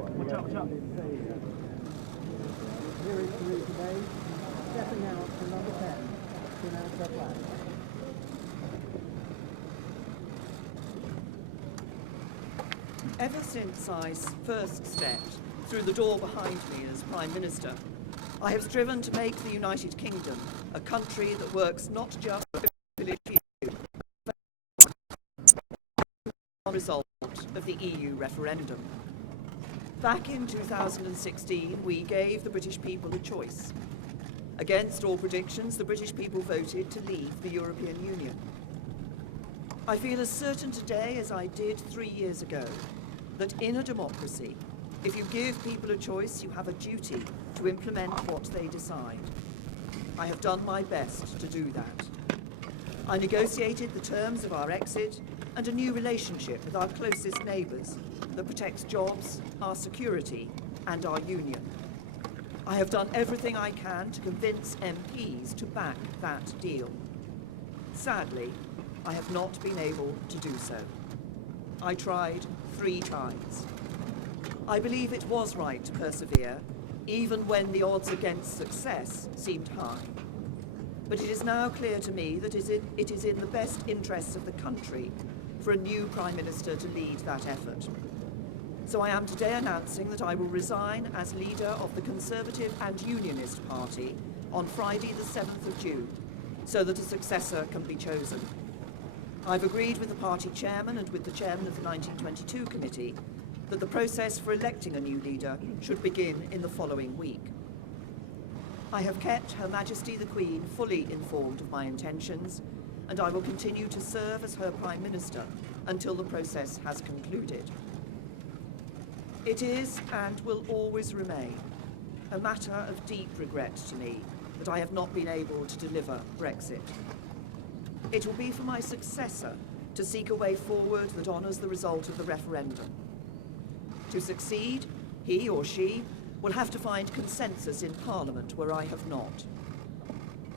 Watch out. Here is Theresa May, stepping out for number 10 to announce her plan. Ever since I first stepped through the door behind me as Prime Minister, I have striven to make the United Kingdom a country that works not just for privileged EU, but as a result of the EU referendum. Back in 2016, we gave the British people a choice. Against all predictions, the British people voted to leave the European Union. I feel as certain today as I did 3 years ago that in a democracy, if you give people a choice, you have a duty to implement what they decide. I have done my best to do that. I negotiated the terms of our exit and a new relationship with our closest neighbours that protects jobs, our security, and our union. I have done everything I can to convince MPs to back that deal. Sadly, I have not been able to do so. I tried 3 times. I believe it was right to persevere, even when the odds against success seemed high. But it is now clear to me that it is in the best interests of the country for a new Prime Minister to lead that effort. So I am today announcing that I will resign as leader of the Conservative and Unionist Party on Friday the 7th of June, so that a successor can be chosen. I've agreed with the party chairman and with the chairman of the 1922 committee that the process for electing a new leader should begin in the following week. I have kept Her Majesty the Queen fully informed of my intentions, and I will continue to serve as her Prime Minister until the process has concluded. It is, and will always remain, a matter of deep regret to me that I have not been able to deliver Brexit. It will be for my successor to seek a way forward that honours the result of the referendum. To succeed, he or she will have to find consensus in Parliament where I have not.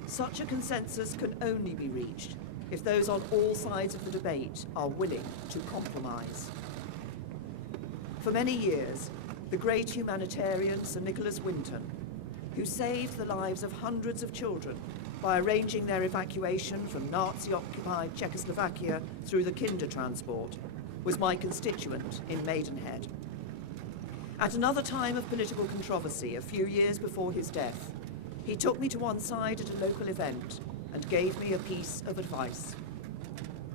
Such a consensus can only be reached if those on all sides of the debate are willing to compromise. For many years, the great humanitarian Sir Nicholas Winton, who saved the lives of hundreds of children by arranging their evacuation from Nazi-occupied Czechoslovakia through the Kindertransport, was my constituent in Maidenhead. At another time of political controversy, a few years before his death, he took me to one side at a local event and gave me a piece of advice.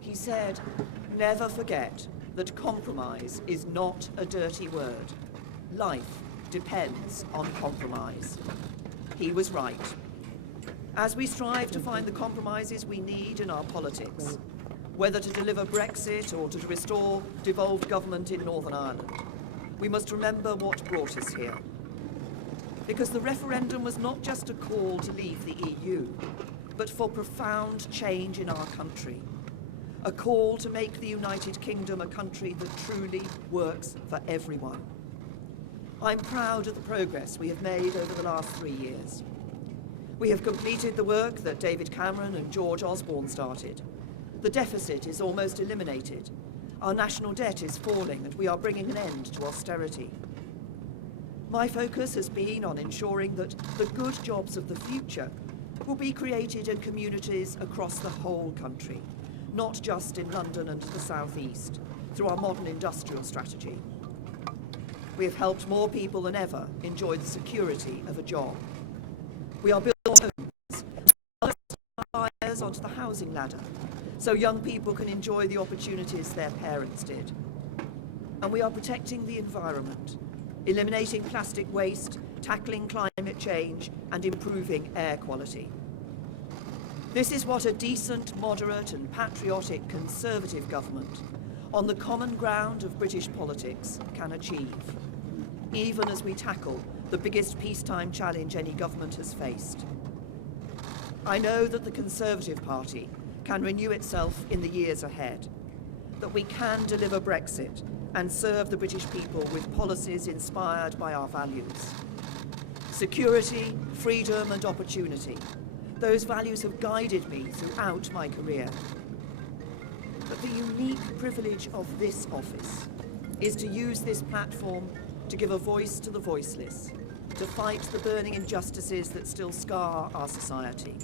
He said, "Never forget that compromise is not a dirty word. Life depends on compromise." He was right. As we strive to find the compromises we need in our politics, whether to deliver Brexit or to restore devolved government in Northern Ireland, we must remember what brought us here. Because the referendum was not just a call to leave the EU, but for profound change in our country. A call to make the United Kingdom a country that truly works for everyone. I'm proud of the progress we have made over the last 3 years. We have completed the work that David Cameron and George Osborne started. The deficit is almost eliminated. Our national debt is falling, and we are bringing an end to austerity. My focus has been on ensuring that the good jobs of the future will be created in communities across the whole country, not just in London and the South East, through our modern industrial strategy. We have helped more people than ever enjoy the security of a job. We are building homes, buyers onto the housing ladder, so young people can enjoy the opportunities their parents did. And we are protecting the environment, eliminating plastic waste, tackling climate change, and improving air quality. This is what a decent, moderate, and patriotic Conservative government on the common ground of British politics can achieve, even as we tackle the biggest peacetime challenge any government has faced. I know that the Conservative Party can renew itself in the years ahead, that we can deliver Brexit and serve the British people with policies inspired by our values. Security, freedom, and opportunity. Those values have guided me throughout my career. But the unique privilege of this office is to use this platform to give a voice to the voiceless, to fight the burning injustices that still scar our society.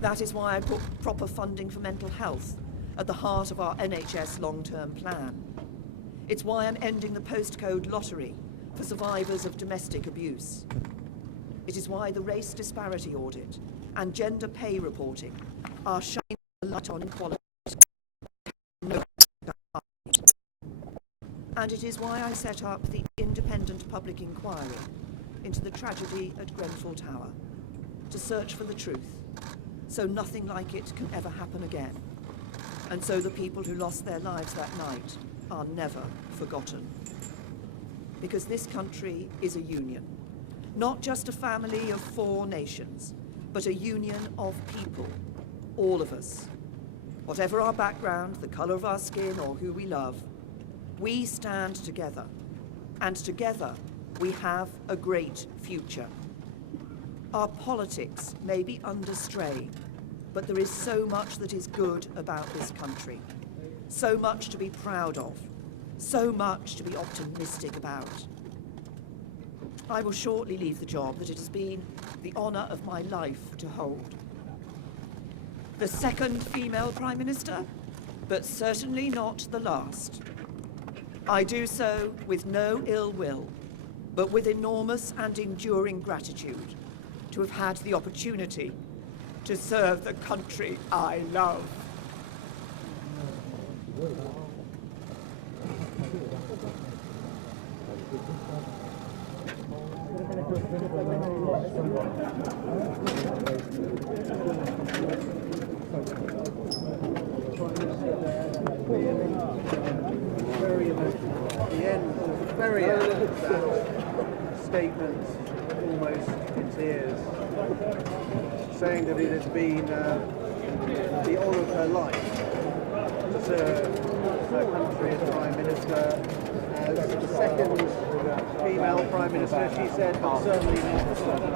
That is why I put proper funding for mental health at the heart of our NHS long-term plan. It's why I'm ending the postcode lottery for survivors of domestic abuse. It is why the race disparity audit and gender pay reporting are shining a light on inequality. And it is why I set up the independent public inquiry into the tragedy at Grenfell Tower, to search for the truth, so nothing like it can ever happen again, and so the people who lost their lives that night are never forgotten. Because this country is a union, not just a family of 4 nations, but a union of people, all of us. Whatever our background, the colour of our skin, or who we love, we stand together, and together we have a great future. Our politics may be under strain, but there is so much that is good about this country, so much to be proud of, so much to be optimistic about. I will shortly leave the job that it has been the honour of my life to hold. The second female Prime Minister, but certainly not the last. I do so with no ill will, but with enormous and enduring gratitude to have had the opportunity to serve the country I love. Very that statement, almost in tears, saying that it has been the honour of her life to serve her country as Prime Minister, as the second female Prime Minister, she said, but certainly not the